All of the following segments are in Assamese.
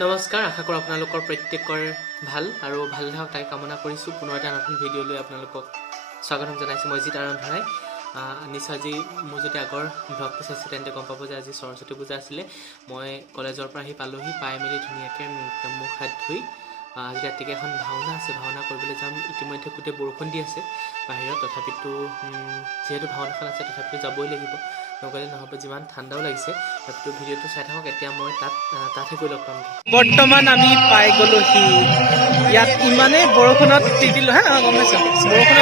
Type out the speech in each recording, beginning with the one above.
নমস্কাৰ, আশা কৰোঁ আপোনালোকৰ প্ৰত্যেকৰ ভাল আৰু ভালে থাকক তাই কামনা কৰিছোঁ। পুনৰ এটা নতুন ভিডিঅ' লৈ আপোনালোকক স্বাগতম জনাইছোঁ। মই জিত আৰন্ধৰাই। নিশ্চয় আজি মোৰ যদি আগৰ ব্লগটো চাইছে তেন্তে গম পাব যে আজি সৰস্বতী পূজা আছিলে। মই কলেজৰ পৰা আহি পালোহি, পাই মেলি ধুনীয়াকৈ মুখ হাত ধুই আজি ৰাতিকৈ এখন ভাওনা আছে, ভাওনা কৰিবলৈ যাম। ইতিমধ্যে গোটেই বৰষুণ দি আছে বাহিৰত, তথাপিতো যিহেতু ভাওনাখন আছে তথাপিতো যাবই লাগিব, নগ'লে নহ'ব। যিমান ঠাণ্ডাও লাগিছে তথাপিতো ভিডিঅ'টো চাই থাকক। এতিয়া মই তাতহে গৈ লগ পাম। বৰ্তমান আমি পাই গ'লোহি ইয়াত। ইমানেই বৰষুণত তিতিলো হা, গম পাইছোঁ বৰষুণত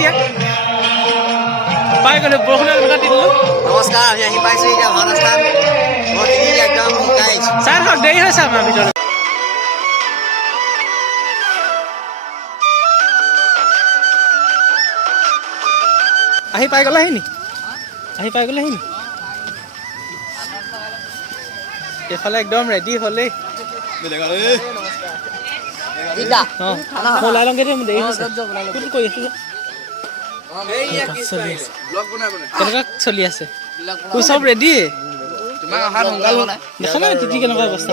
দিয়া পাই গ'লো, বৰষুণত তিতিলো। নমস্কাৰ, আমি আহি পাইছোঁ এতিয়া ভাওনা স্থান। একদম চাই থাকক, দেৰি হৈছে আমাৰ ভিতৰত। আহি পাই গ'লাহি নি? এইফালে একদম ৰেডি হ'লেই। ওলাই লওঁগে দেই, দেৰি হৈছে। কোনটো কৰি আছো কেনেকুৱা চলি আছে? চব ৰেডি? দেখা নাই তিতি কেনেকুৱা অৱস্থা।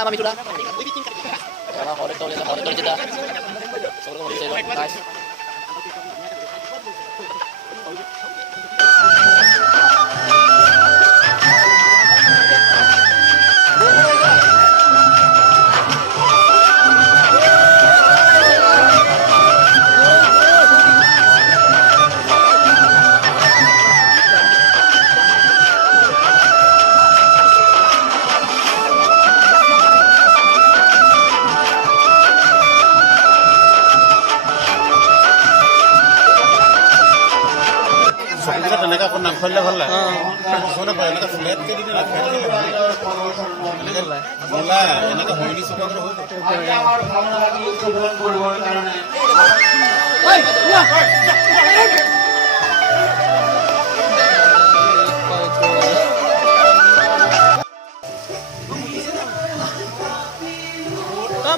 আমাৰ মিঠুদা নাখালে ভাল লাগে।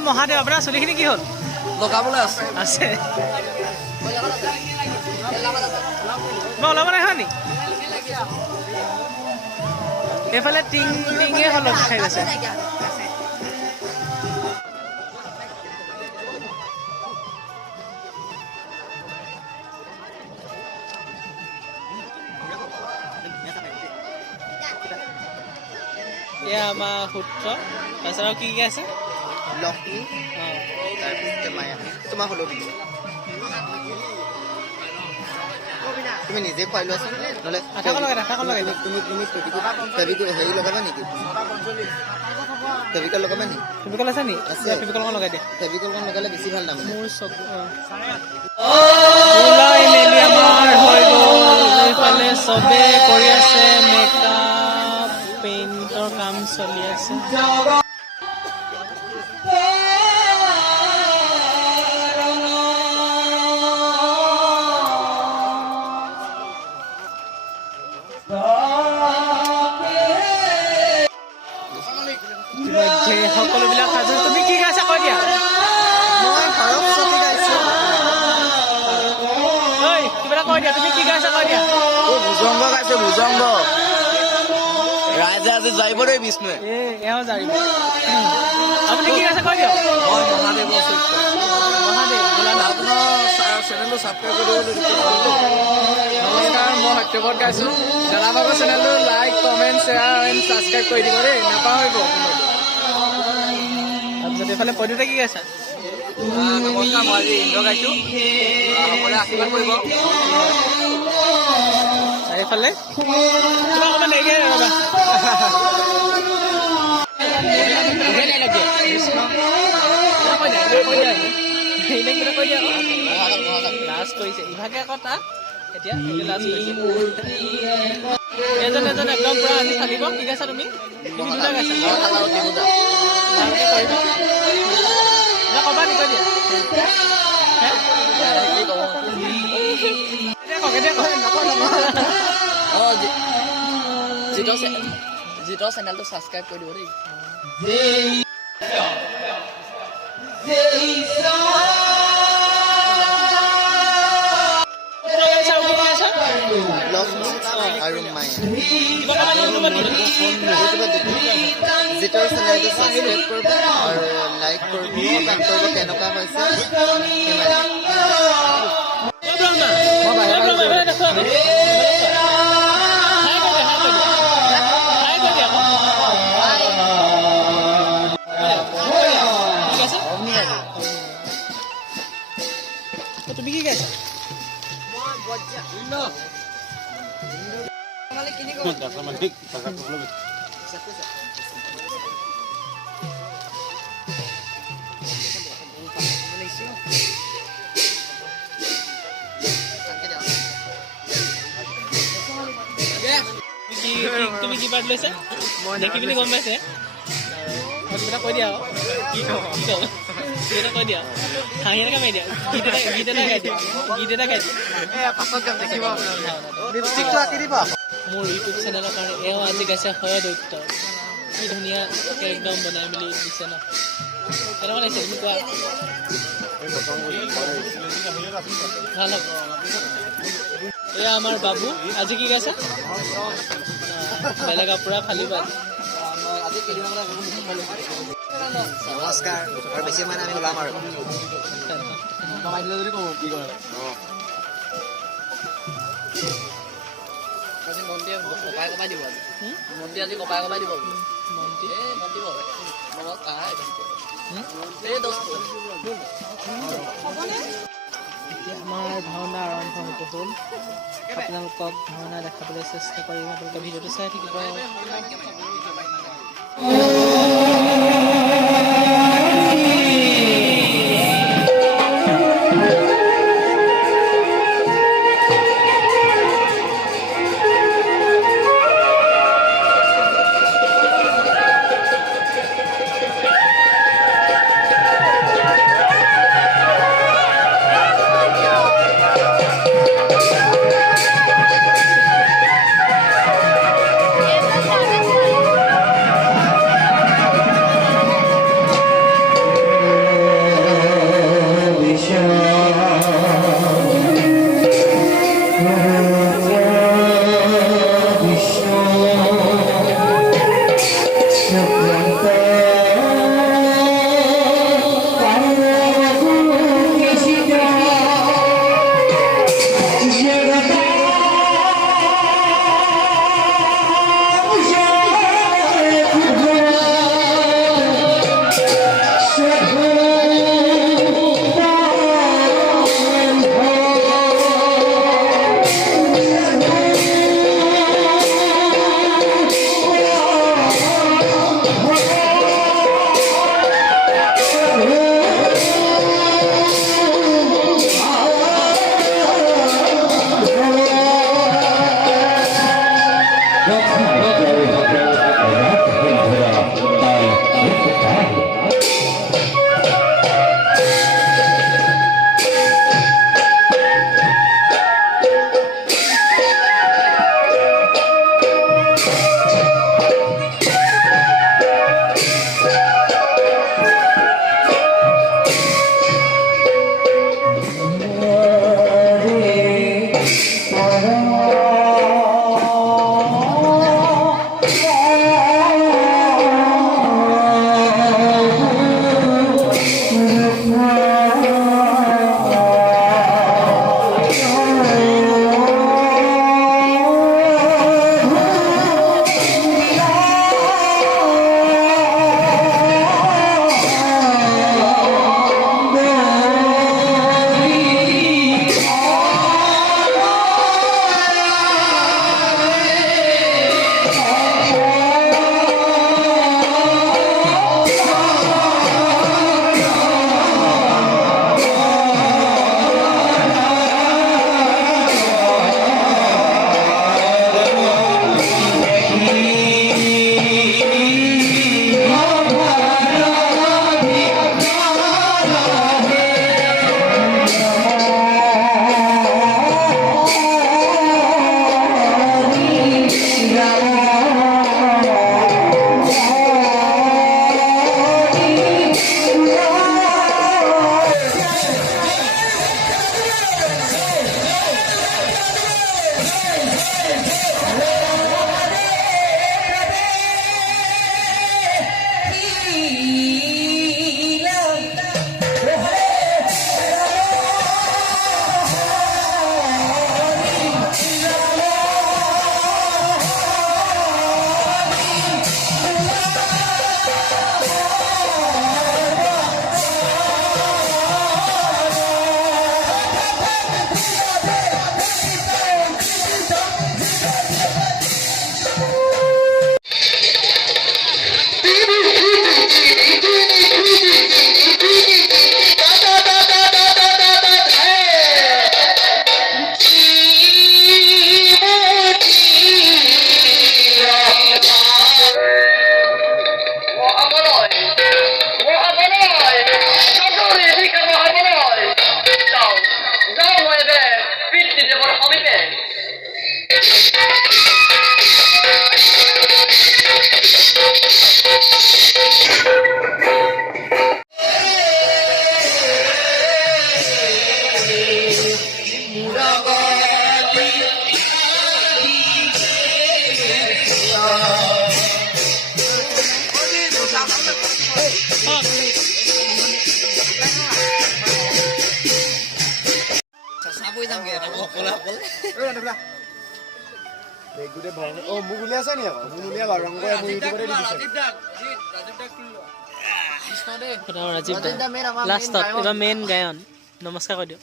মহাদেৱ, আপোনাৰ চুলিখিনি কি হ'ল? লগাবলৈ আছে ওলাব নাই হয় নি? এইফালে টিং টিঙে হলক খাই গৈছে। এয়া আমাৰ সূত্ৰ। তাৰপিছত আৰু কি কি আছে? লক্ষ্মী, তাৰপিছতে মায়া, তোমাৰ হ'লেও তুমি নিজে খুৱাই লোৱাচোন, নহ'লে তুমি হেৰি লগাবা নেকি? ফেভিকল লগাবা নেকি? ফেভিকল আছে নি? ফেভিকলখন লগাই দিয়া। ফেভিকলখন লগালে বেছি ভাল দাম। মোৰ চকু ওলাই মেলি আমাৰ হৈ গ'ল। এইফালে চবে কৰি আছে মেকআপ, পেইণ্টৰ কাম চলি আছে। সকলোবিলাক সাজু। তুমি কি গাইছা কৈ দিয়া? মই সৰস্বতী গাইছোঁ। কিবা এটা কৈ দিয়া, তুমি কি গাইছা কৈ দিয়া? ভুজংগ গাইছোঁ, ভুজংগ। ৰাইজে আজি যাৰিব দেই বিষ্ণুৱে। এওঁ যাৰিব। আপুনি কি গাইছে কৈ দিয়ক। মই মহাদেৱৰ চৰিত্ৰ। মহাদেৱ আপোনাৰ চেনেলটো ছাবস্ক্ৰাইব কৰিবলৈ নমস্কাৰ, মই সত্যপদ গাইছোঁ। দাদাভাগৰ চেনেলটো like, comment, share and subscribe কৰি দিব দেই, নাপাহৰিব। তাৰপিছত এইফালে পদ্যুতে কি গাইছা? নমস্কাৰ, মই আজি ইন্দ্ৰ গাইছোঁ। সকলোৱে আশীৰ্বাদ কৰিব। এইফালে অকণমান দেৰিকৈ ৰ'বা। লাজ কৰিছে ইভাগে আকৌ তাত এতিয়া লাজ কৰিছে। এজন এজন একদম পুৰা আজি চালিব। কি গাইছা তুমি? তুমি দুটা গাইছা। ভালকৈ কৰিবা। কৈ দিয়া জিতৰ চেনেলটো ছাবস্ক্ৰাইব কৰি দিব দেই আৰু মায়ে জিতৰ চেনেলটো ছাবস্ক্ৰাইব কৰিব আৰু লাইক কৰিব কমেণ্ট কৰিব কেনেকুৱা হৈছে তুমি কি গাইছা তুমি কি পাৰ্ট লৈছা দেখি পিনি গম পাইছে কিবা কৈ দিয়া কি কওঁ কিবা কৈ দিয়া হাঁহি এটাকে মাৰি দিয়া গীত এটা গাই দিয়া মোৰ ইউটিউব চেনেলৰ কাৰণে এওঁ আজি গাইছে হয় দৈত্য কি ধুনীয়া একদম বনাই মেলি দিছে ন কেনেকুৱা লাগিছে তুমি কোৱা ভাল হ'ব এয়া আমাৰ বাবু আজি কি গাইছে বেলেগ পুৰা ফালি পাল নমস্কাৰ আৰু বেছি মানে আমি ওলাম আৰু মন্দিৰ কপাই কপাই দিব মন্দিৰ আজি কপাই কপাই দিব এতিয়া আমাৰ ভাওনা আৰম্ভ হ'ব হ'ল আপোনালোকক ভাওনা দেখাবলৈ চেষ্টা কৰিম আপোনালোকে ভিডিঅ'টো চাই থাকিব অকলে অকলে গোটেই ভয় অ মোক উলিয়াইছে নি আকৌ মোক উলিয়াবা ৰং কৰে মোৰ ইউটিউবতে দি দিছে ৰাজীৱ দা লাষ্টত এবাৰ মেইন গায়ন নমস্কাৰ কৈ দিয়ক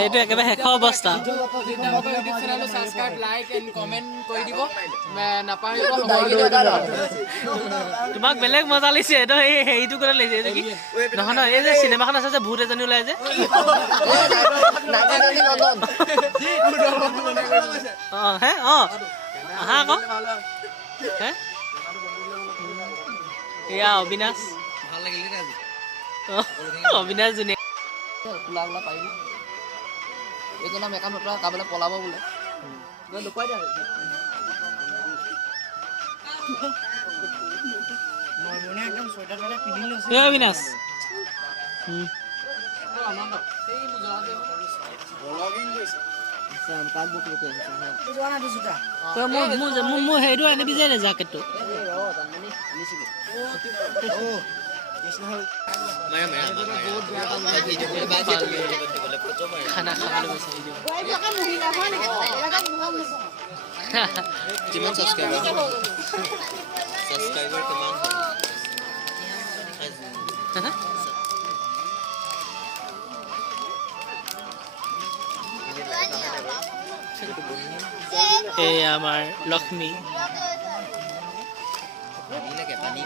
এইটো একেবাৰে শেষৰ অৱস্থা ইউটিউব চেনেলটো ছাবস্ক্ৰাইব লাইক এণ্ড কমেণ্ট কৰি দিব নাপাহৰিব তোমাক বেলেগ মজা লাগিছে এইটো হেৰিটো কৰি লাগিছে এইটো কি নহয় নহয় এই যে চিনেমাখন আছে যে ভূত এজনী ওলাই যে হে আহা আকৌ হে এয়া অবিনাশ ভাল লাগিলে নে আজি অবিনাশ জুনিয়া ওলা ওলা পাৰিব এইজনা মেকআপ নকৰা কাবলৈ পলাব বোলে লুকুৱাই দিয়া এ অবিনাশ মোৰ হেৰিটো আনিবি যে জেকেটটো খানা খাবলৈ বিচাৰি কিমান ছাবস্ক্ৰাইবাৰ কিমান এই আমাৰ লক্ষ্মী পানী লাগে পানী